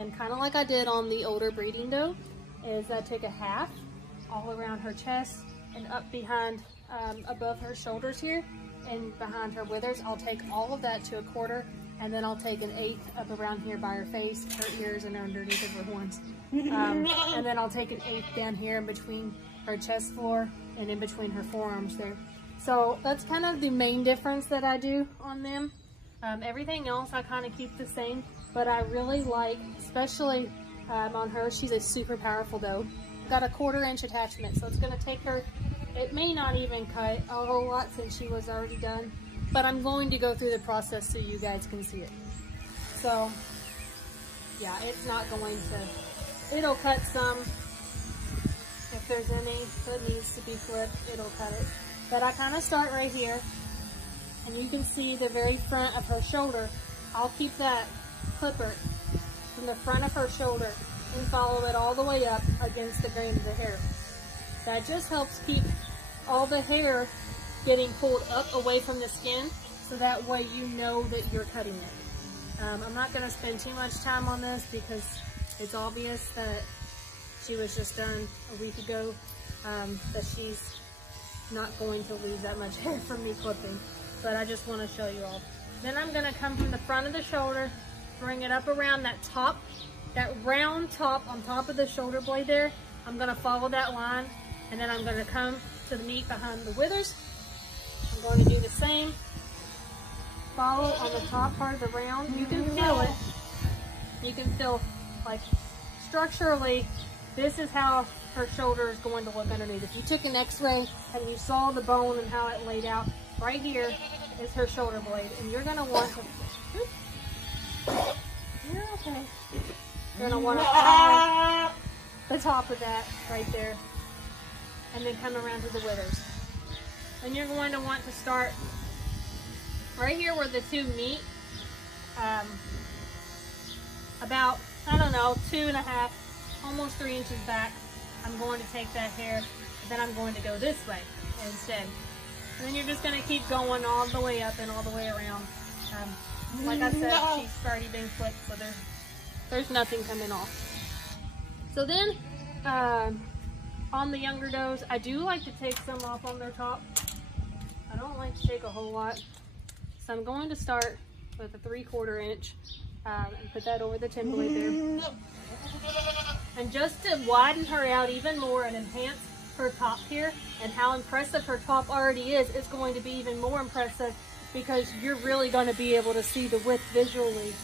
And kind of like I did on the older breeding doe, is I take a half all around her chest and up behind, above her shoulders here and behind her withers. I'll take all of that to a quarter, and then I'll take an eighth up around here by her face, her ears, and underneath of her horns. And then I'll take an eighth down here in between her chest floor and in between her forearms there. So that's kind of the main difference that I do on them. Everything else I kind of keep the same, but I really like, especially on her, she's a super powerful doe. Got a 1/4 inch attachment, so it's going to take her, it may not even cut a whole lot since she was already done, but I'm going to go through the process so you guys can see it. So yeah, it's not going to, it'll cut some. If there's any that needs to be clipped, it'll cut it. But I kind of start right here, and you can see the very front of her shoulder. I'll keep that clipper from the front of her shoulder and follow it all the way up against the grain of the hair. That just helps keep all the hair getting pulled up away from the skin, so that way you know that you're cutting it. I'm not going to spend too much time on this because it's obvious that she was just done a week ago, that she's not going to lose that much hair from me clipping, but I just want to show you all. Then I'm going to come from the front of the shoulder, bring it up around that top, that round top on top of the shoulder blade there. I'm going to follow that line, and then I'm going to come to the meat behind the withers. I'm going to do the same. Follow on the top part of the round. You can feel it. You can feel, like, structurally, this is how her shoulder is going to look underneath. If you took an x-ray and you saw the bone and how it laid out, right here is her shoulder blade, and you're going to want to, you're okay. You're going to want to follow the top of that right there, and then come around to the withers. And you're going to want to start right here where the two meet, about, I don't know, 2.5, almost 3 inches back. I'm going to take that hair, and then I'm going to go this way instead. And then you're just going to keep going all the way up and all the way around. Like I said, she's already been clipped, so there's nothing coming off. So then, on the younger does, I do like to take some off on their top. I don't like to take a whole lot. So I'm going to start with a 3/4 inch and put that over the tin blade there. And just to widen her out even more and enhance her top here and how impressive her top already is, it's going to be even more impressive because you're really going to be able to see the width visually,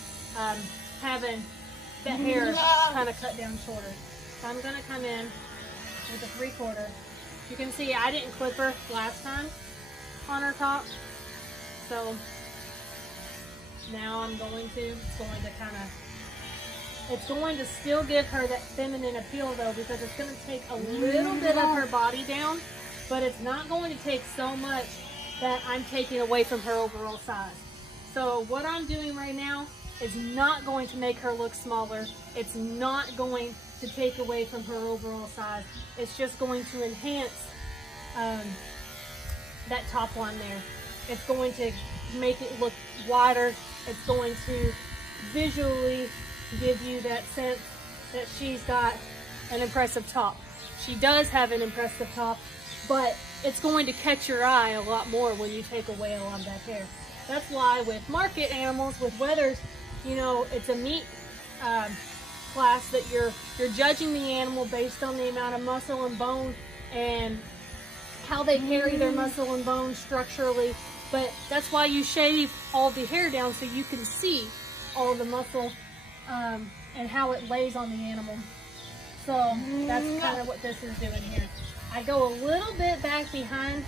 having the hair kind of cut down shorter. So I'm going to come in with a 3/4. You can see I didn't clip her last time on her top, so now I'm going to, it's going to still give her that feminine appeal though, because it's going to take a little bit of her body down, but it's not going to take so much that I'm taking away from her overall size. So what I'm doing right now is not going to make her look smaller. It's not going to take away from her overall size. It's just going to enhance that top line there. It's going to make it look wider. It's going to visually give you that sense that she's got an impressive top. She does have an impressive top, but it's going to catch your eye a lot more when you take away a lot of that hair. That's why with market animals, with wethers, you know, it's a meat class that you're judging the animal based on the amount of muscle and bone and how they carry their muscle and bone structurally. But that's why you shave all the hair down so you can see all the muscle and how it lays on the animal. So that's kind of what this is doing here. I go a little bit back behind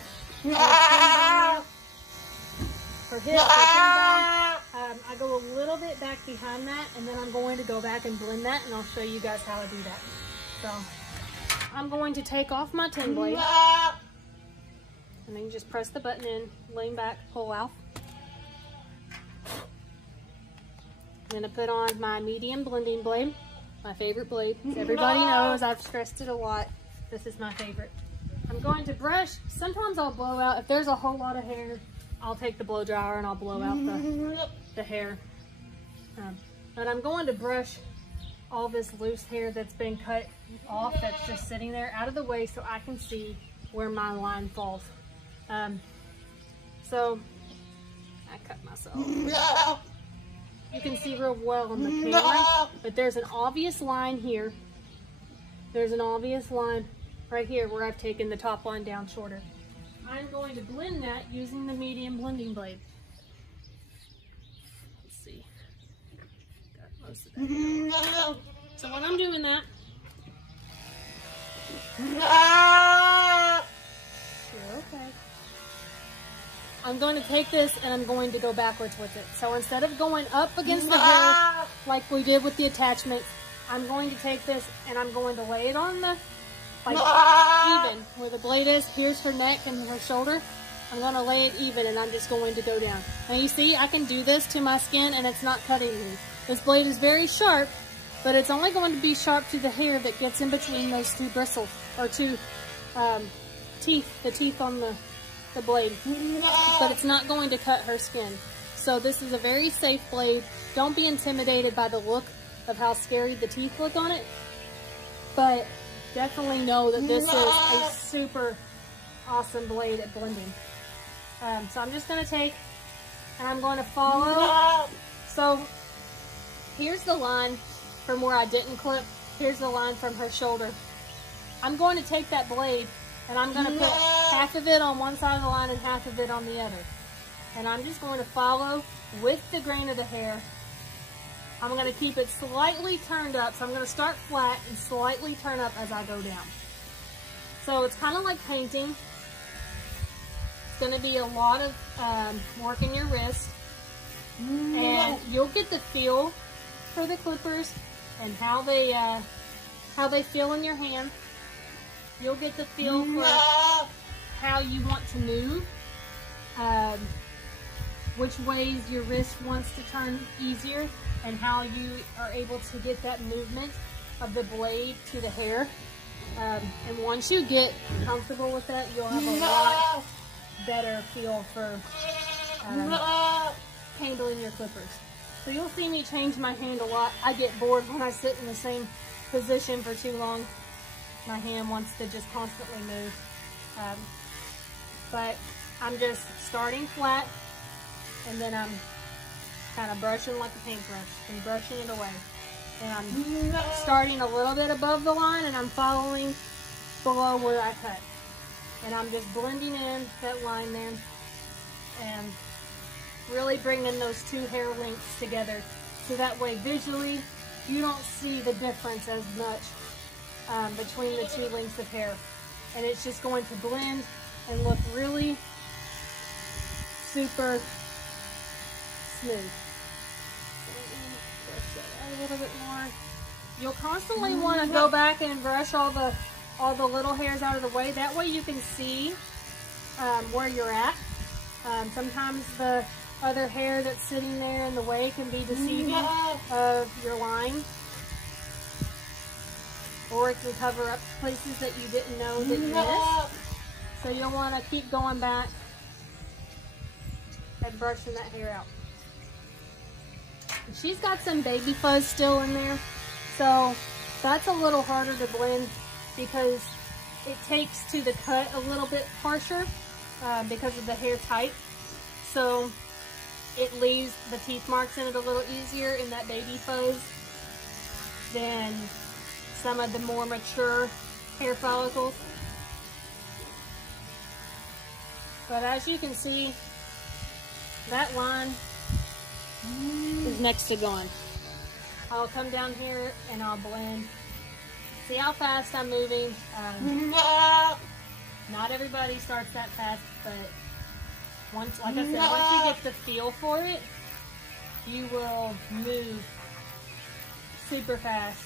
her hip, I go a little bit back behind that, and then I'm going to go back and blend that, and I'll show you guys how I do that. So I'm going to take off my tin blade, and then you just press the button in, lean back, pull out. I'm going to put on my medium blending blade, my favorite blade. Everybody knows, I've stressed it a lot. This is my favorite. I'm going to brush. Sometimes I'll blow out. If there's a whole lot of hair, I'll take the blow dryer and I'll blow out the hair. But I'm going to brush all this loose hair that's been cut off that's just sitting there out of the way so I can see where my line falls. So I cut myself. You can see real well in the camera, but there's an obvious line here. There's an obvious line right here where I've taken the top line down shorter. I'm going to blend that using the medium blending blade. Let's see. Got most of that. So when I'm doing that, you're okay. I'm going to take this and I'm going to go backwards with it. So instead of going up against the hair like we did with the attachments, I'm going to take this and I'm going to lay it on the, like, even where the blade is. Here's her neck and her shoulder. I'm going to lay it even and I'm just going to go down. Now you see, I can do this to my skin and it's not cutting me. This blade is very sharp, but it's only going to be sharp to the hair that gets in between those two bristles, or two teeth, the teeth on the blade. But it's not going to cut her skin. So this is a very safe blade. Don't be intimidated by the look of how scary the teeth look on it, but definitely know that this is a super awesome blade at blending. So I'm just going to take and I'm going to follow. So here's the line from where I didn't clip. Here's the line from her shoulder. I'm going to take that blade and I'm going to put half of it on one side of the line and half of it on the other. And I'm just going to follow with the grain of the hair. I'm going to keep it slightly turned up. So I'm going to start flat and slightly turn up as I go down. So it's kind of like painting. It's going to be a lot of work in your wrist. And you'll get the feel for the clippers and how they feel in your hand. You'll get the feel for how you want to move, which ways your wrist wants to turn easier, and how you are able to get that movement of the blade to the hair. And once you get comfortable with that, you'll have a lot better feel for handling your clippers. So you'll see me change my hand a lot. I get bored when I sit in the same position for too long. My hand wants to just constantly move. But I'm just starting flat, and then I'm kind of brushing like a paintbrush and brushing it away. And I'm starting a little bit above the line and I'm following below where I cut. And I'm just blending in that line there and really bringing those two hair lengths together. So that way visually you don't see the difference as much between the two lengths of hair. And it's just going to blend and look really super smooth. Brush that out a little bit more. You'll constantly want to go back and brush all the little hairs out of the way. That way you can see where you're at. Sometimes the other hair that's sitting there in the way can be deceiving of your line. Or it can cover up places that you didn't know that you missed. So you'll want to keep going back and brushing that hair out. She's got some baby fuzz still in there, so that's a little harder to blend because it takes to the cut a little bit harsher because of the hair type. So it leaves the teeth marks in it a little easier in that baby fuzz than some of the more mature hair follicles. But as you can see, that line is next to gone. I'll come down here and I'll blend. See how fast I'm moving? Not everybody starts that fast, but once, like I said, once you get the feel for it, you will move super fast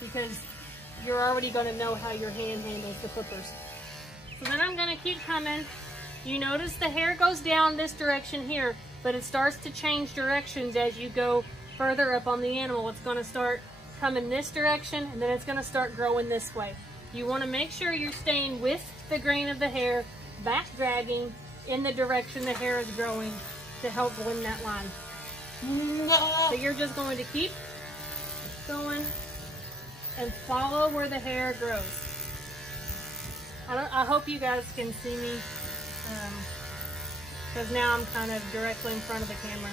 because you're already going to know how your hand handles the clippers. So then I'm going to keep coming. You notice the hair goes down this direction here, but it starts to change directions as you go further up on the animal. It's going to start coming this direction, and then it's going to start growing this way. You want to make sure you're staying with the grain of the hair, back dragging in the direction the hair is growing to help blend that line. So you're just going to keep going and follow where the hair grows. I hope you guys can see me, because now I'm kind of directly in front of the camera.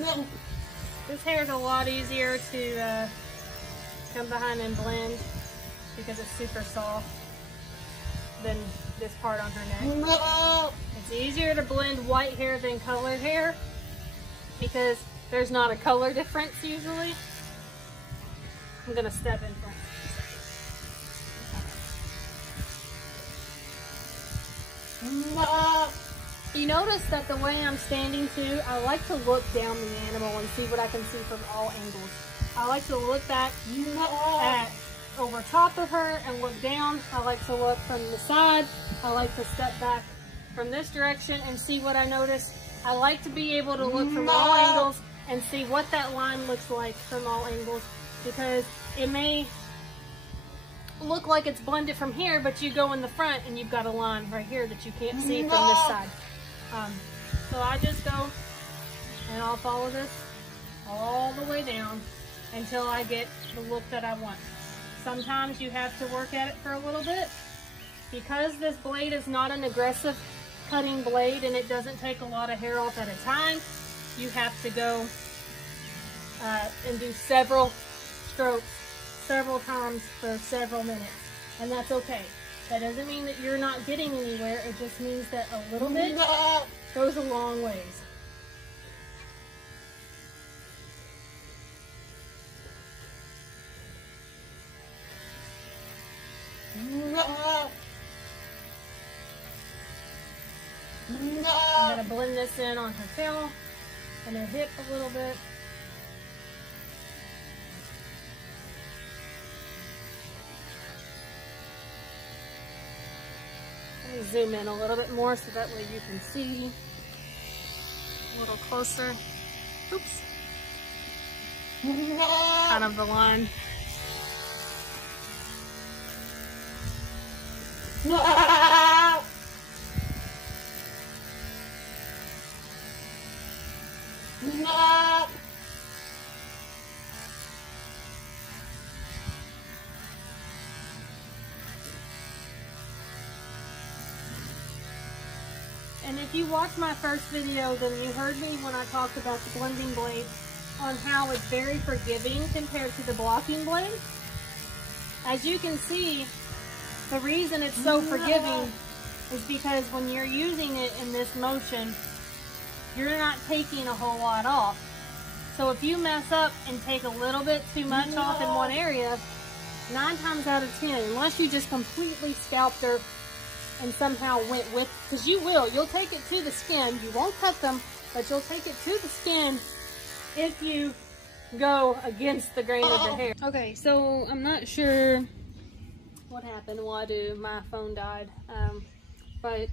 No. This hair is a lot easier to come behind and blend because it's super soft than this part on her neck. No. It's easier to blend white hair than colored hair because there's not a color difference usually. I'm gonna step in front. No. You notice that the way I'm standing too, I like to look down the animal and see what I can see from all angles. I like to look back at over top of her and look down. I like to look from the side. I like to step back from this direction and see what I notice. I like to be able to look from all angles and see what that line looks like from all angles, because it may look like it's blended from here, but you go in the front and you've got a line right here that you can't see from this side. So I just go and I'll follow this all the way down until I get the look that I want. Sometimes you have to work at it for a little bit. Because this blade is not an aggressive cutting blade and it doesn't take a lot of hair off at a time, you have to go and do several strokes several times for several minutes, and that's okay. That doesn't mean that you're not getting anywhere. It just means that a little bit goes a long ways. I'm going to blend this in on her tail and her hip a little bit. Let me zoom in a little bit more so that way you can see a little closer. Oops. Kind of the line. And if you watched my first video, then you heard me when I talked about the blending blade on how it's very forgiving compared to the blocking blade. As you can see, the reason it's so forgiving is because when you're using it in this motion, you're not taking a whole lot off. So if you mess up and take a little bit too much off in one area, 9 times out of 10, unless you just completely scalped her and somehow went with, because you'll take it to the skin. You won't cut them, but you'll take it to the skin if you go against the grain of the hair. Okay, so I'm not sure what happened. My phone died, but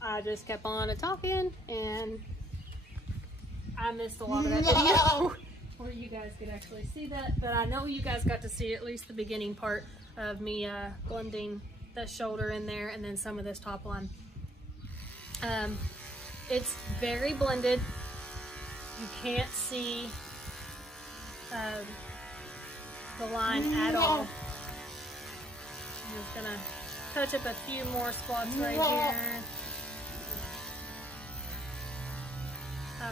I just kept on talking and I missed a lot of that video where you guys could actually see that, but I know you guys got to see at least the beginning part of me blending the shoulder in there and then some of this top line. It's very blended. You can't see the line at all. I'm just gonna touch up a few more spots right here.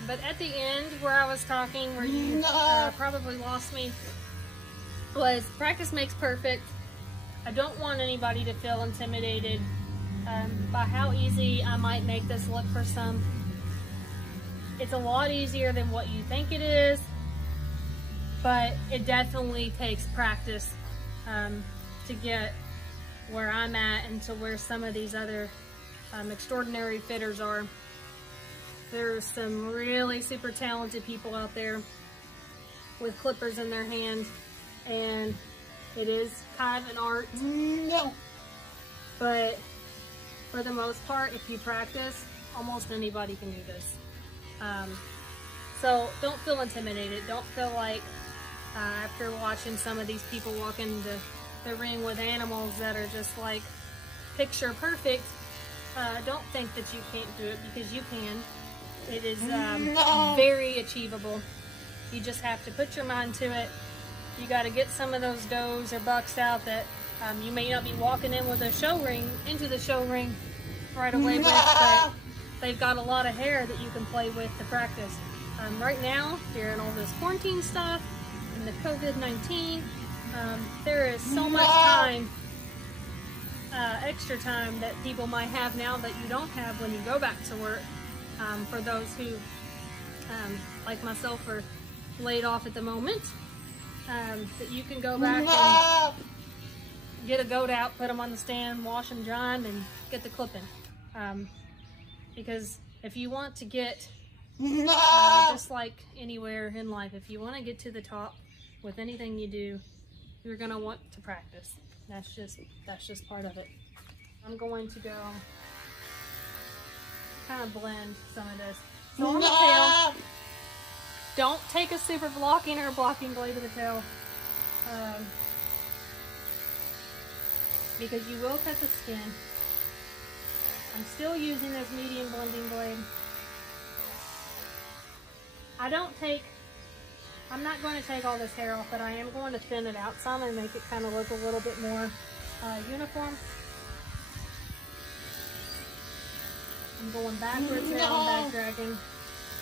But at the end where I was talking, where you probably lost me, was practice makes perfect. I don't want anybody to feel intimidated by how easy I might make this look for some. It's a lot easier than what you think it is, but it definitely takes practice to get where I'm at and to where some of these other extraordinary fitters are. There's some really super talented people out there with clippers in their hands, and it is kind of an art. But for the most part, if you practice, almost anybody can do this. So don't feel intimidated. Don't feel like after watching some of these people walk into the ring with animals that are just like picture perfect, don't think that you can't do it, because you can. It is very achievable. You just have to put your mind to it. You got to get some of those does or bucks out that you may not be walking in with a show ring, into the show ring right away with, but they've got a lot of hair that you can play with to practice. Right now, during all this quarantine stuff and the COVID-19, there is so much time, extra time that people might have now that you don't have when you go back to work. For those who, like myself, are laid off at the moment, that you can go back and get a goat out, put them on the stand, wash them, dry them, and get the clipping. Because if you want to get, just like anywhere in life, if you want to get to the top with anything you do, you're going to want to practice. That's just part of it. I'm going to go kind of blend some of this. So on the tail, don't take a super blocking or blocking blade to the tail, because you will cut the skin. I'm still using this medium blending blade. I'm not going to take all this hair off, but I am going to thin it out some and make it kind of look a little bit more uniform. I'm going backwards now, back dragging,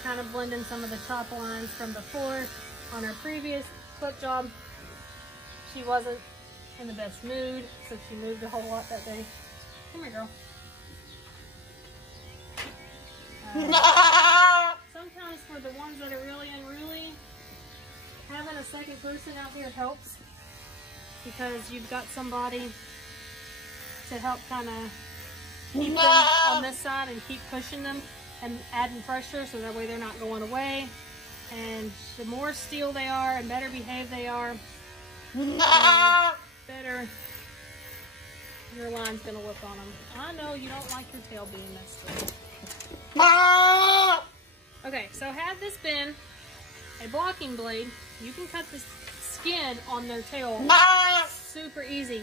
kind of blending some of the top lines from before. On her previous clip job, she wasn't in the best mood, so she moved a whole lot that day. Come here, girl. Sometimes for the ones that are really unruly, having a second person out here helps, because you've got somebody to help kind of keep them on this side and keep pushing them and adding pressure, so that way they're not going away. And the more still they are and better behaved they are, the better your line's going to look on them. I know you don't like your tail being messed with. Okay, so had this been a blocking blade, you can cut the skin on their tail super easy.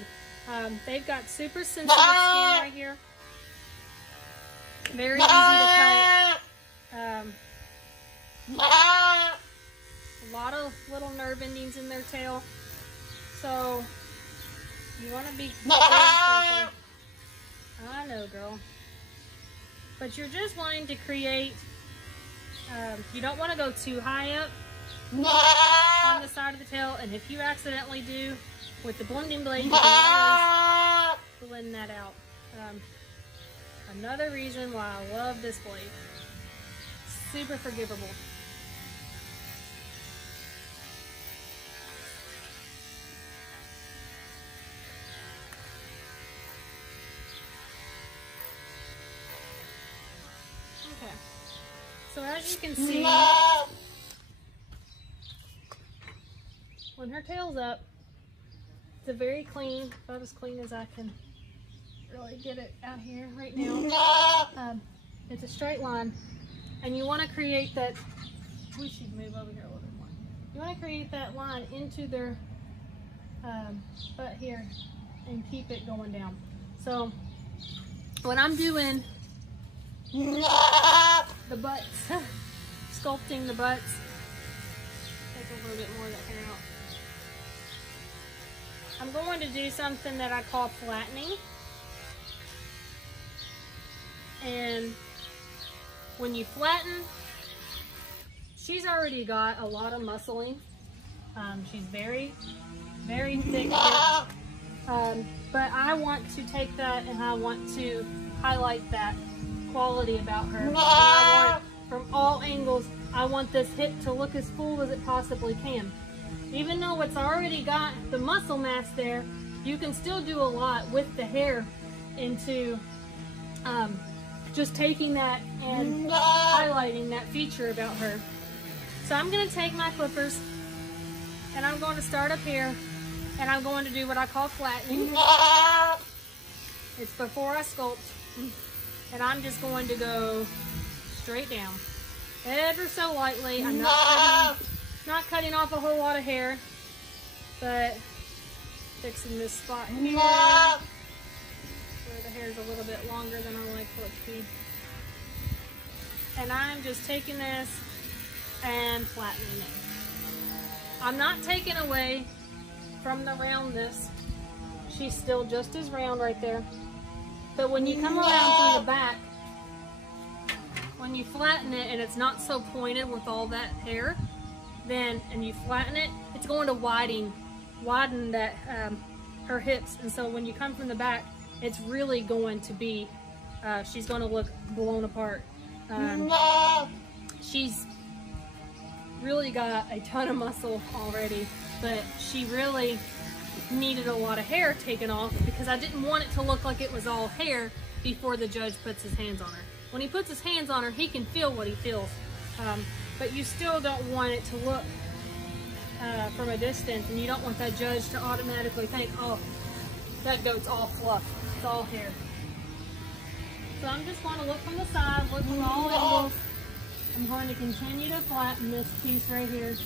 They've got super sensitive skin right here. Very easy to cut. A lot of little nerve endings in their tail. So you want to be very careful. I know, girl. But you're just wanting to create, you don't want to go too high up on the side of the tail, and if you accidentally do, with the blending blade, you can always blend that out. Another reason why I love this blade. Super forgivable. Okay, so as you can see, when her tail's up, it's a very clean, about as clean as I can really get it out here right now. It's a straight line, and you want to create that. We should move over here a little bit more. You want to create that line into their butt here and keep it going down. So when I'm doing the butts, sculpting the butts, take a little bit more of that hair out. I'm going to do something that I call flattening. And when you flatten, she's already got a lot of muscling. She's very, very thick. But I want to take that and I want to highlight that quality about her. And I want, from all angles, I want this hip to look as full as it possibly can. Even though it's already got the muscle mass there, you can still do a lot with the hair into just taking that and highlighting that feature about her. So I'm going to take my clippers and I'm going to start up here and I'm going to do what I call flattening. It's before I sculpt, and I'm just going to go straight down ever so lightly. I'm not cutting off a whole lot of hair, but fixing this spot here where the hair is a little bit longer than I like for it to be. And I'm just taking this and flattening it. I'm not taking away from the roundness. She's still just as round right there. But when you come around from the back, when you flatten it and it's not so pointed with all that hair, then, and you flatten it, it's going to widen that, her hips. And so when you come from the back, it's really going to be, she's going to look blown apart. She's really got a ton of muscle already, but she really needed a lot of hair taken off because I didn't want it to look like it was all hair before the judge puts his hands on her. When he puts his hands on her, he can feel what he feels, but you still don't want it to look from a distance, and you don't want that judge to automatically think, oh, that goat's all fluff, it's all hair. So I'm just going to look from the side, look from all angles. I'm going to continue to flatten this piece right here.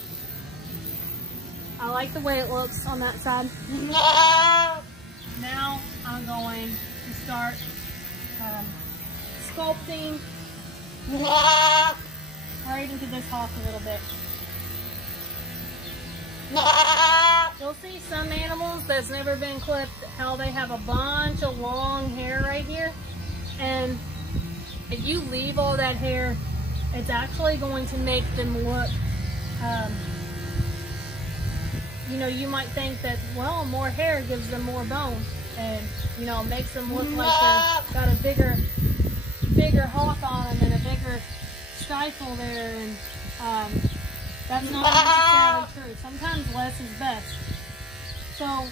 I like the way it looks on that side. Now I'm going to start sculpting right into this hawk a little bit. You'll see some animals that's never been clipped, how they have a bunch of long hair right here. And if you leave all that hair, it's actually going to make them look, you know, you might think that, well, more hair gives them more bone, and, you know, makes them look like they've got a bigger hawk on them and a bigger stifle there, and that's not necessarily true. Sometimes less is best. So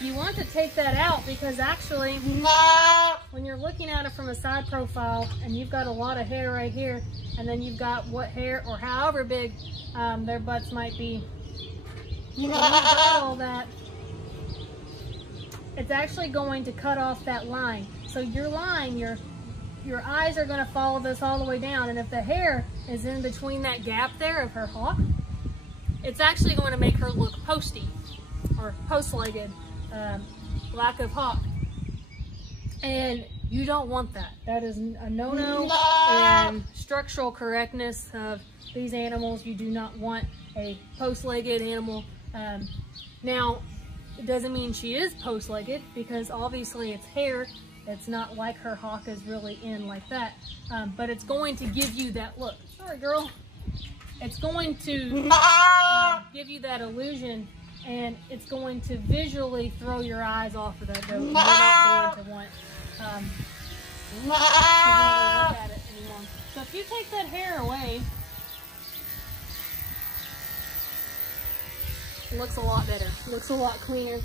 you want to take that out because actually when you're looking at it from a side profile and you've got a lot of hair right here, and then you've got what hair or however big their butts might be, you've got all that, it's actually going to cut off that line. So your line, your eyes are going to follow this all the way down, and if the hair is in between that gap there of her hawk, it's actually going to make her look posty or post-legged, lack of hawk. And you don't want that. That is a no-no. And structural correctness of these animals, you do not want a post-legged animal. Now, it doesn't mean she is post-legged because obviously it's hair. It's not like her hawk is really in like that, but it's going to give you that look. Sorry, girl. It's going to give you that illusion, and it's going to visually throw your eyes off of that goat. You're not going to want to really look at it anymore. So if you take that hair away, it looks a lot better. It looks a lot cleaner.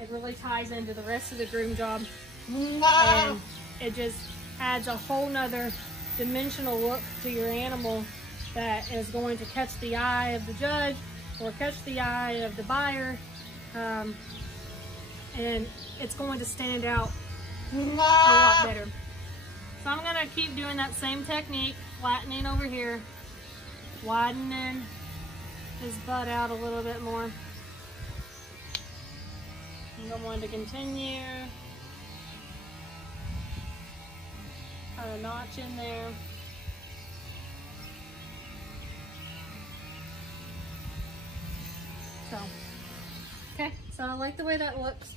It really ties into the rest of the groom job. And it just adds a whole nother dimensional look to your animal that is going to catch the eye of the judge or catch the eye of the buyer, and it's going to stand out a lot better. So I'm going to keep doing that same technique, flattening over here, widening his butt out a little bit more. And I'm going to continue. Put a notch in there. So, okay, so I like the way that looks.